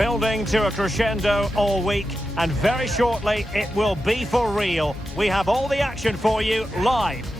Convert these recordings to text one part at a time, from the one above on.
Building to a crescendo all week, and very shortly it will be for real. We have all the action for you live.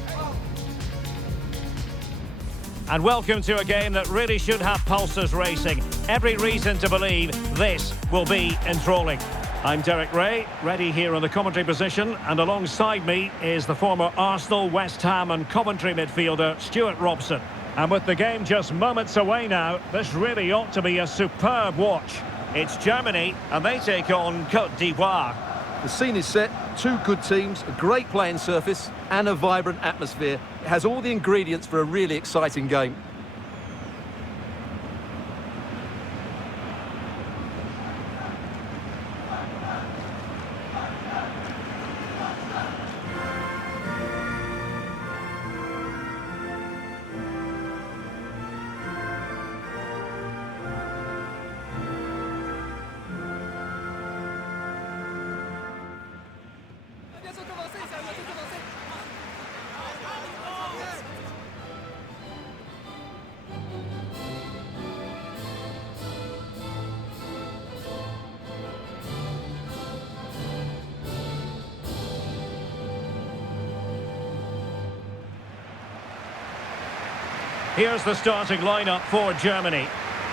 And welcome to a game that really should have pulses racing. Every reason to believe this will be enthralling. I'm Derek Ray, ready here in the commentary position, and alongside me is the former Arsenal, West Ham and Coventry midfielder Stuart Robson. And with the game just moments away now, this really ought to be a superb watch. It's Germany, and they take on Côte d'Ivoire. The scene is set, two good teams, a great playing surface and a vibrant atmosphere. It has all the ingredients for a really exciting game. Here's the starting lineup for Germany.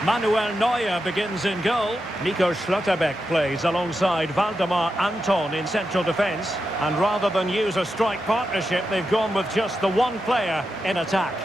Manuel Neuer begins in goal. Nico Schlotterbeck plays alongside Waldemar Anton in central defence. And rather than use a strike partnership, they've gone with just the one player in attack.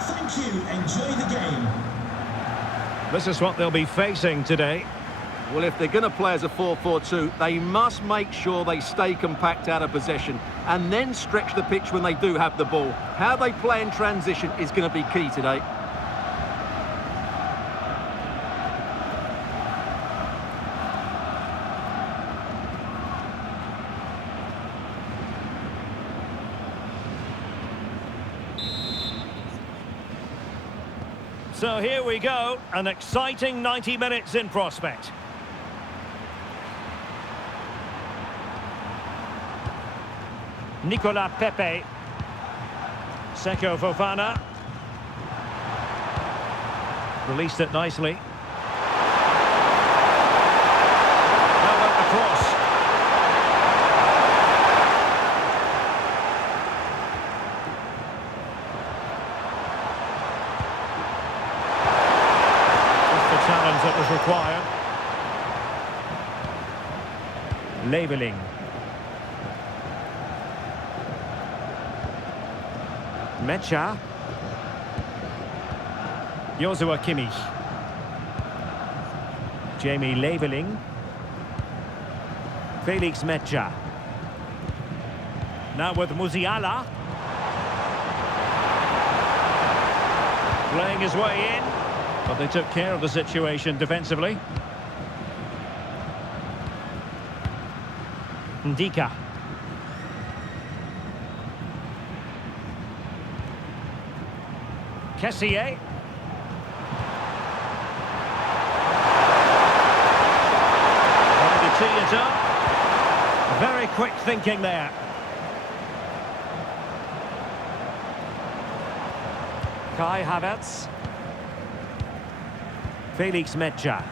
Thank you. Enjoy the game. This is what they'll be facing today. Well, if they're going to play as a 4-4-2, they must make sure they stay compact out of possession and then stretch the pitch when they do have the ball. How they play in transition is going to be key today. So here we go, an exciting 90 minutes in prospect. Nicolas Pepe. Seko Fofana. Released it nicely. How about the cross? Challenge that was required. Leveling. Mecha. Joshua Kimmich. Jamie Leveling. Felix Mecha. Now with Musiala. Playing his way in. But they took care of the situation defensively. Ndika. Kessié. Trying to tee it up. Very quick thinking there. Kai Havertz. Felix Mecha.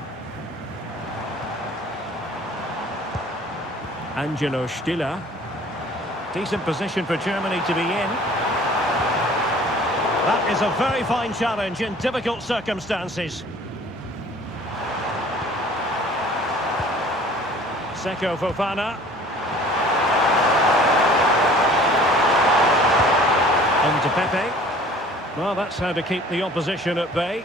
Angelo Stiller. Decent position for Germany to be in. That is a very fine challenge in difficult circumstances. Seko Fofana. On to Pepe. Well, that's how to keep the opposition at bay.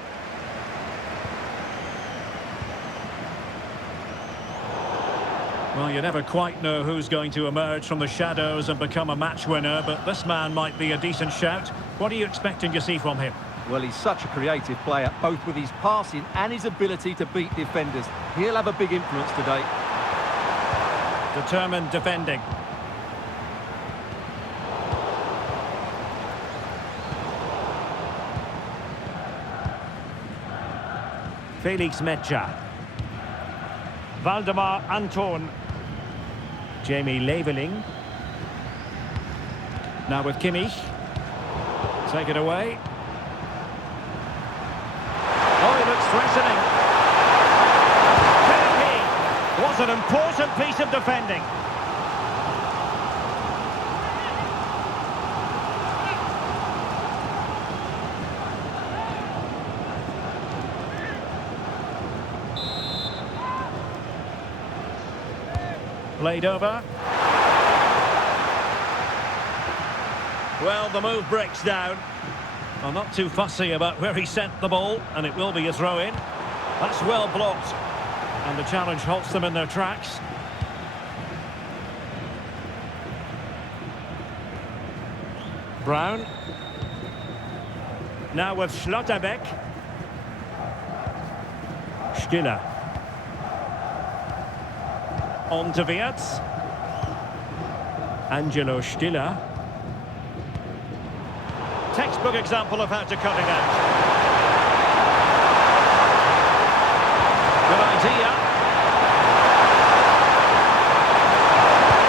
Well, you never quite know who's going to emerge from the shadows and become a match winner, but this man might be a decent shout. What are you expecting to see from him? Well, he's such a creative player, both with his passing and his ability to beat defenders. He'll have a big influence today. Determined defending. Felix Mecha. Valdemar Anton. Jamie Leveling. Now with Kimmich. Take it away. Oh, he looks threatening. Can he? Was an important piece of defending. Played over. Well, the move breaks down. Well, not too fussy about where he sent the ball, and it will be a throw-in. That's well blocked. And the challenge halts them in their tracks. Brown. Now with Schlotterbeck. Stiller. On to Wirtz. Angelo Stiller. Textbook example of how to cut it out. Good idea.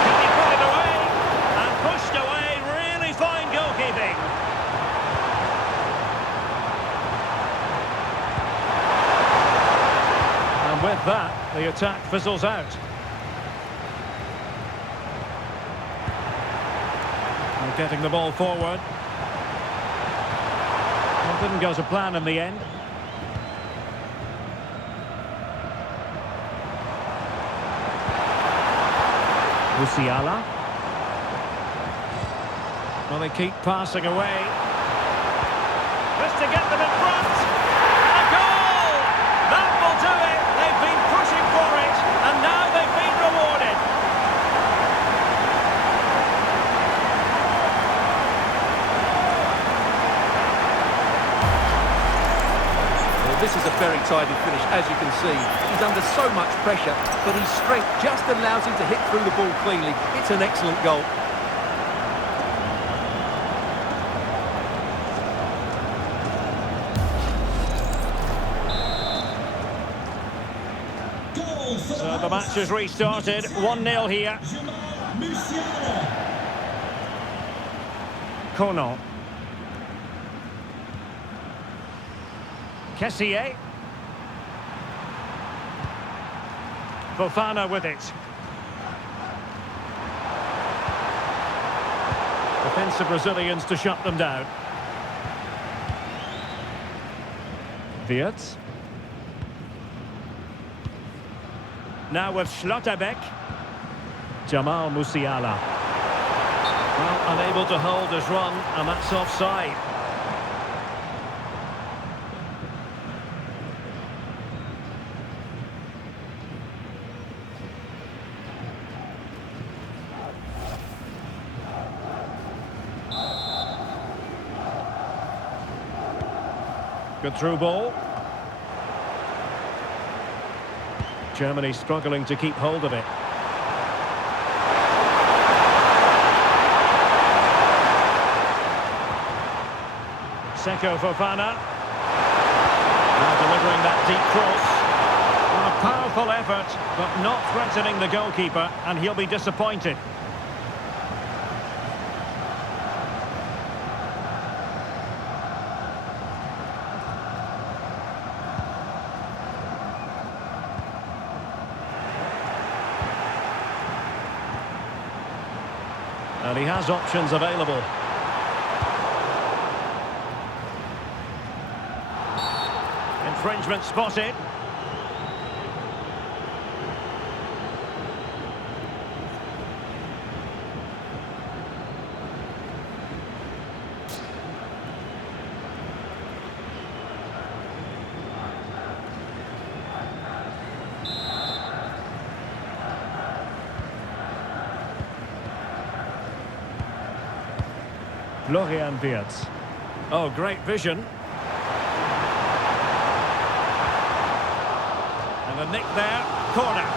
Can he put it away? And pushed away. Really fine goalkeeping. And with that, the attack fizzles out. They're getting the ball forward. Didn't go to plan in the end. Musiala. Well, they keep passing away. Just to get them in front. A goal! That will do it. They've been pushing for it, and now they've been rewarded. This is a very tidy finish, as you can see. He's under so much pressure, but his strength just allows him to hit through the ball cleanly. It's an excellent goal. So the match has restarted. 1-0 here. Kono. Kessié. Fofana with it. Defensive Brazilians to shut them down. Wirtz. Now with Schlotterbeck. Jamal Musiala. Well, unable to hold his run, and that's offside. Good through ball. Germany struggling to keep hold of it. Seko Fofana. Now delivering that deep cross. Well, a powerful effort, but not threatening the goalkeeper, and he'll be disappointed. And he has options available. Infringement spotted. Florian Wirtz. Oh, great vision. a nick there. Corner.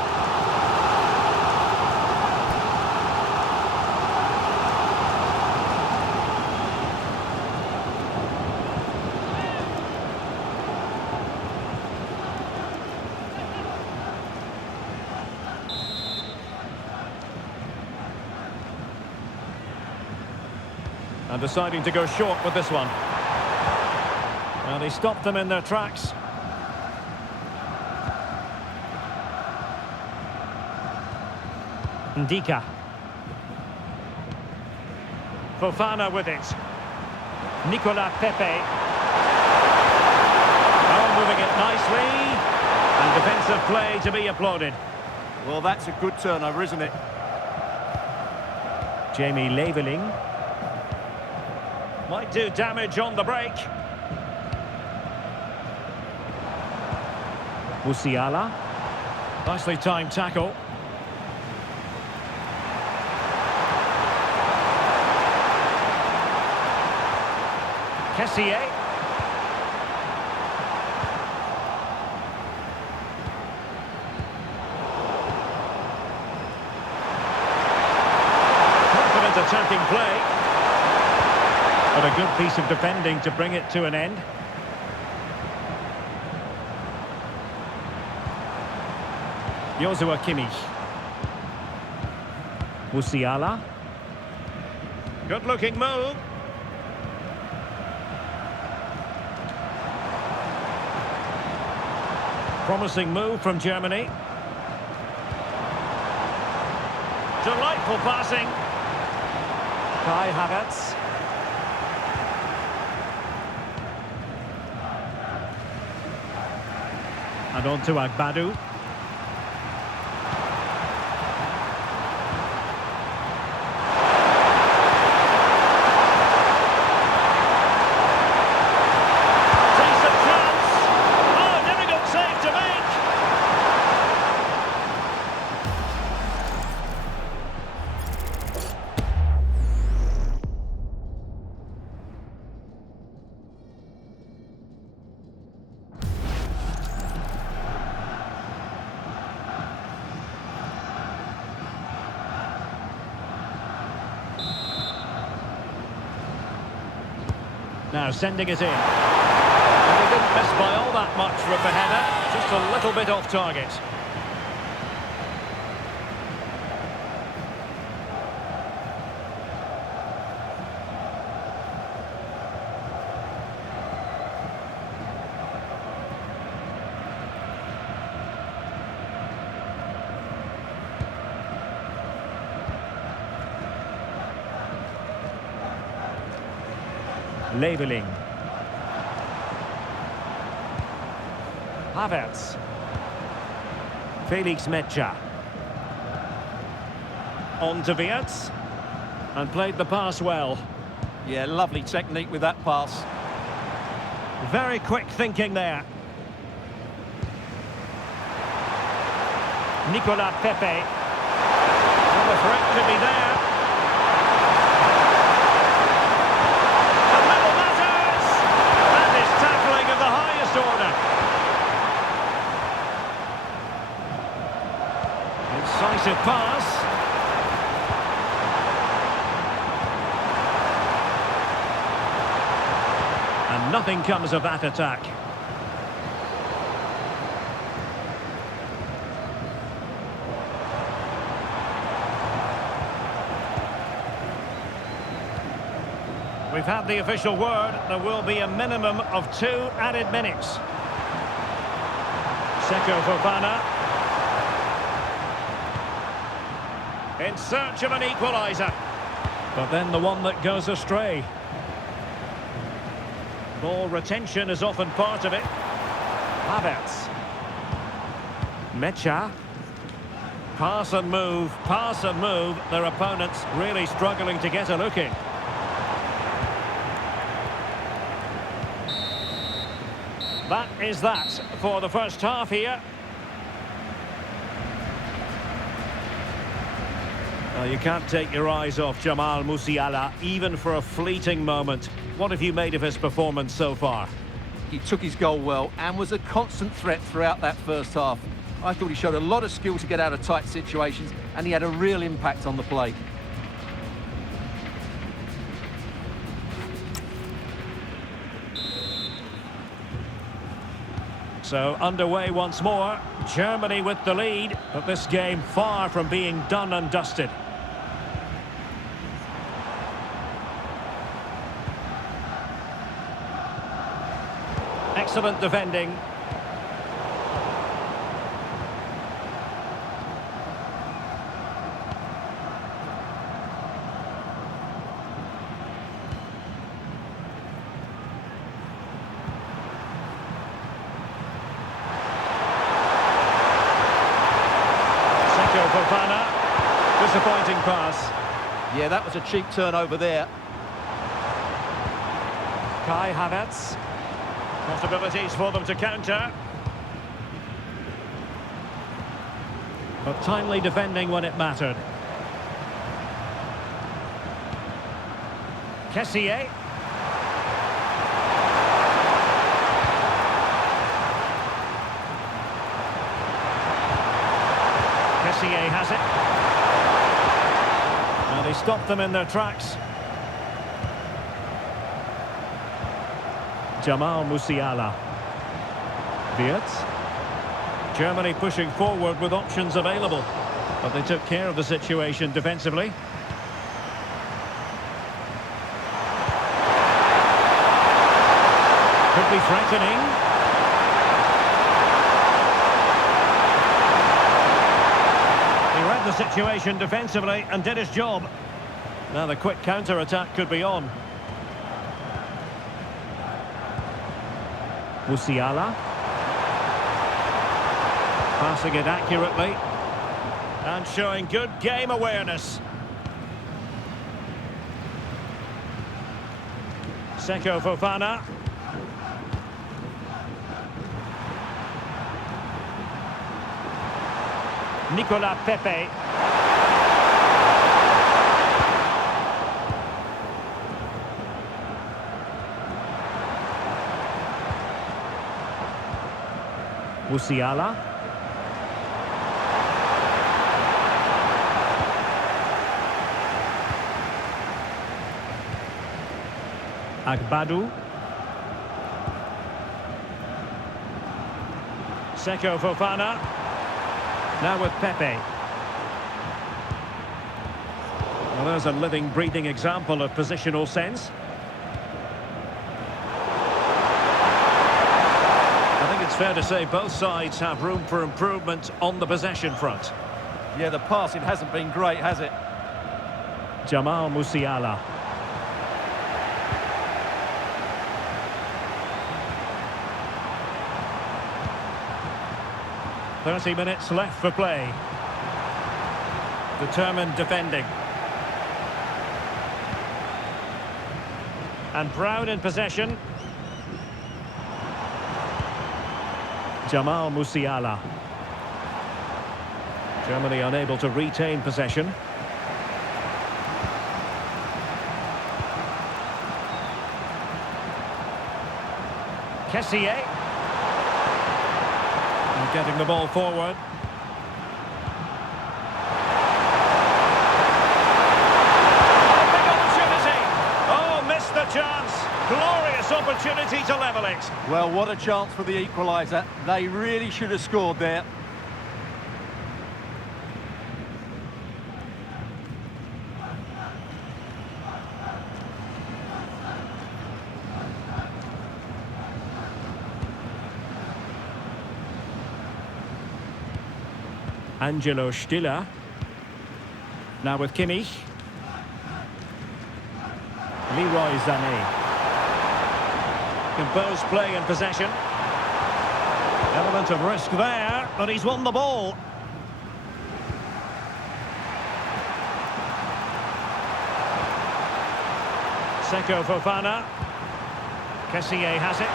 And deciding to go short with this one. And he stopped them in their tracks. Ndika. Fofana with it. Nicolas Pepe. Oh, moving it nicely. And defensive play to be applauded. Well, that's a good turnover, isn't it? Jamie Leveling. Might do damage on the break. Musiala. Nicely timed tackle. Kessié. Confident attacking play. But a good piece of defending to bring it to an end. Joshua Kimmich. Musiala. Good looking move. Promising move from Germany. Delightful passing. Kai Havertz. And on to Agbadu. Now sending it in. And he didn't miss by all that much with the header, just a little bit off target. Leveling. Havertz. Felix Mecha. On to Wirtz. And played the pass well. Yeah, lovely technique with that pass. Very quick thinking there. Nicolas Pepe. Well, the threat could be there. Incisive pass. And nothing comes of that attack. We've had the official word. There will be a minimum of 2 added minutes. Seko Fofana. In search of an equaliser. But then the one that goes astray. Ball retention is often part of it. Havertz. Mecha. Pass and move, pass and move. Their opponents really struggling to get a look in. That is that for the first half here. Well, you can't take your eyes off Jamal Musiala, even for a fleeting moment. What have you made of his performance so far? He took his goal well and was a constant threat throughout that first half. I thought he showed a lot of skill to get out of tight situations, and he had a real impact on the play. So underway once more. Germany with the lead, but this game far from being done and dusted. Excellent defending. Disappointing pass. Yeah, that was a cheap turnover there. Kai Havertz. Possibilities for them to counter. But timely defending when it mattered. Kessié. Kessié has it. They stopped them in their tracks. Jamal Musiala. Wirtz. Germany pushing forward with options available, but they took care of the situation defensively. Could be threatening. The situation defensively and did his job. Now the quick counter-attack could be on. Musiala. Passing it accurately. And showing good game awareness. Seko Fofana. Nicolas Pepe. Musiala. Agbadu. Seko Fofana. Now with Pepe. Well, there's a living, breathing example of positional sense. I think it's fair to say both sides have room for improvement on the possession front. Yeah, the passing hasn't been great, has it? Jamal Musiala. "30 minutes left for play." Determined defending. And Brown in possession. Jamal Musiala. Germany unable to retain possession. Kessié. And getting the ball forward. Big opportunity. Oh, missed the chance. Glorious opportunity to level it. Well, what a chance for the equaliser. They really should have scored there. Angelo Stiller. Now with Kimmich. Leroy Sané. Composed play in possession. Element of risk there, but he's won the ball. Seko Fofana. Kessié has it.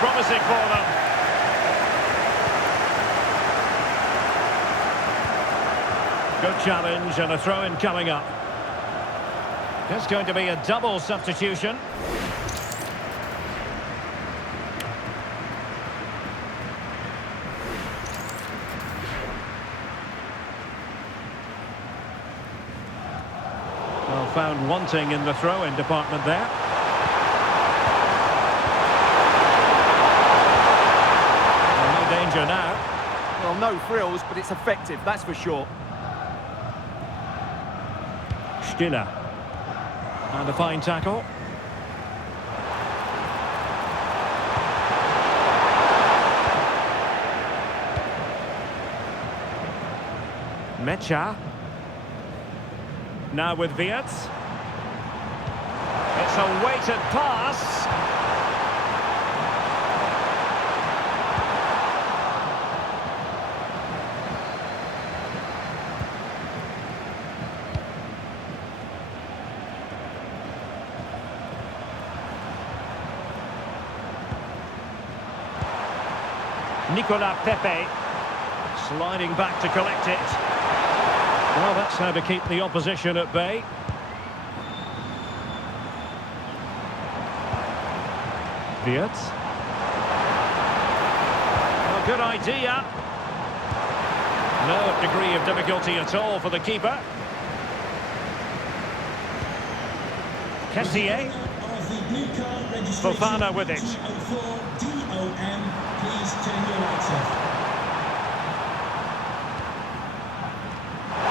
Promising for them. Good challenge and a throw-in coming up. It's going to be a double substitution. found wanting in the throw-in department there. Well, no danger now. Well, no frills, but it's effective, that's for sure. Stiller. And a fine tackle. Mecha. Now with Havertz. It's a weighted pass. Nicolas Pepe sliding back to collect it. Well, that's how to keep the opposition at bay. Havertz. Well, good idea. No degree of difficulty at all for the keeper. Kessier. Fofana with it. Please turn your lights off.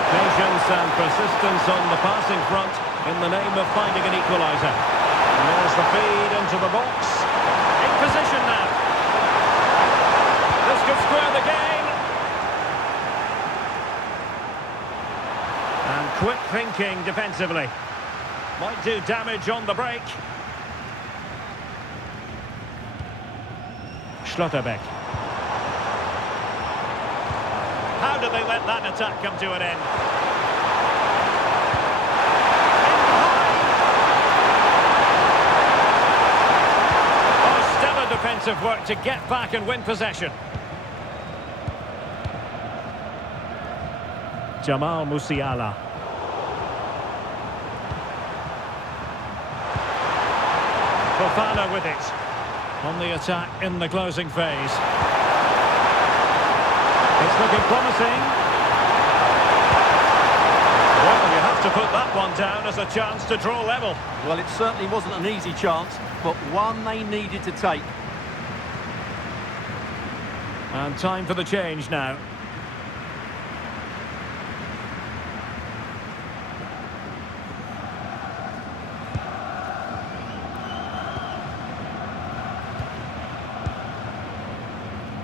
Patience and persistence on the passing front in the name of finding an equaliser. And there's the feed into the box. In position now. This could square the game. And quick thinking defensively. Might do damage on the break. Schlotterbeck. How do they let that attack come to an end? Oh, stellar defensive work to get back and win possession. Jamal Musiala. Fofana with it. On the attack in the closing phase. It's looking promising. Well, you have to put that one down as a chance to draw level. Well, it certainly wasn't an easy chance, but one they needed to take. And time for the change now.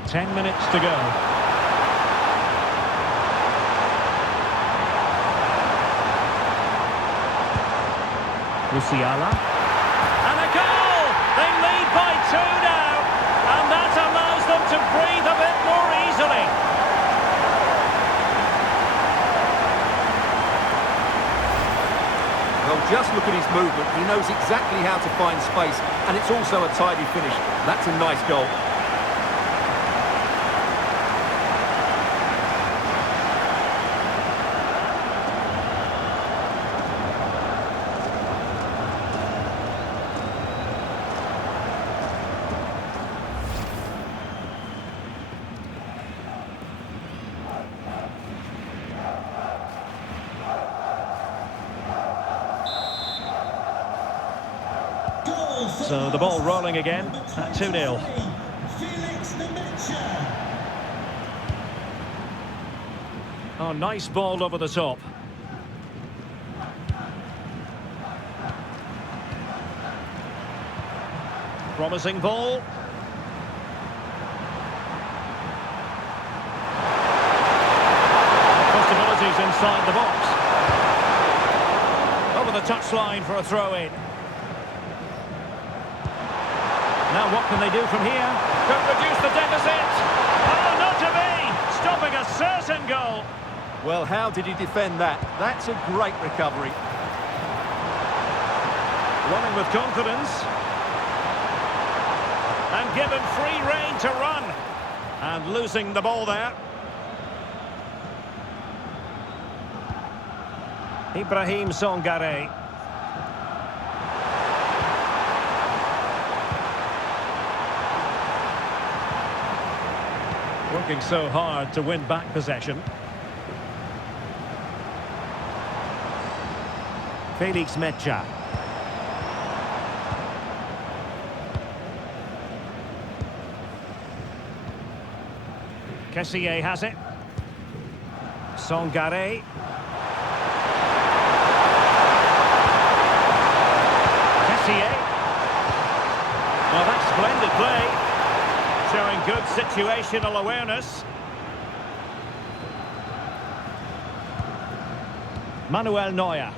Ten minutes to go. Musiala. And a goal! They lead by 2 now. And that allows them to breathe a bit more easily. Well, just look at his movement. He knows exactly how to find space, and it's also a tidy finish. That's a nice goal. So the ball rolling again at 2-0. Oh, nice ball over the top. Promising ball. Possibilities inside the box. Over the touchline for a throw-in. Now what can they do from here? Could reduce the deficit. Oh, not to be! Stopping a certain goal. Well, how did he defend that? That's a great recovery. Running with confidence. And given free rein to run. And losing the ball there. Ibrahim Songare. Working so hard to win back possession. Felix Mecha. Kessié has it. Songare. Kessié. Well, that's splendid play. Showing good situational awareness. Manuel Neuer.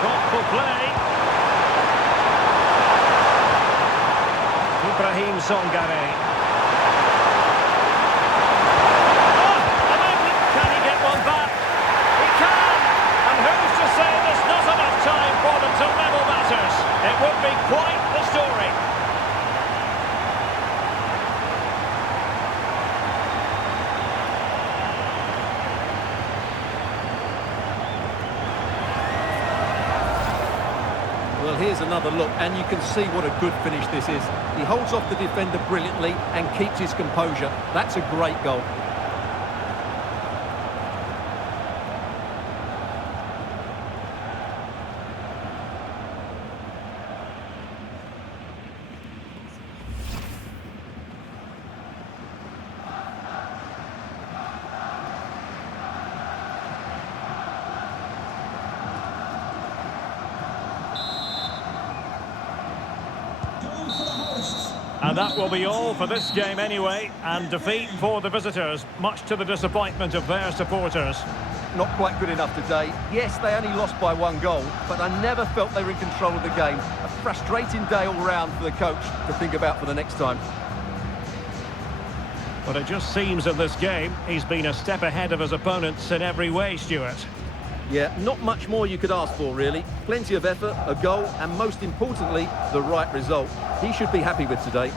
Thoughtful play. Ibrahim Songare. Oh, a magnet. Can he get one back? He can! And who's to say there's not enough time for them to level matters? It would be quite the story. Well, here's another look, and you can see what a good finish this is. He holds off the defender brilliantly and keeps his composure. That's a great goal. And that will be all for this game anyway, and defeat for the visitors, much to the disappointment of their supporters. Not quite good enough today. Yes, they only lost by 1 goal, but I never felt they were in control of the game. A frustrating day all round for the coach to think about for the next time. But it just seems in this game, he's been a step ahead of his opponents in every way, Stuart. Yeah, not much more you could ask for, really. Plenty of effort, a goal, and most importantly, the right result. He should be happy with today.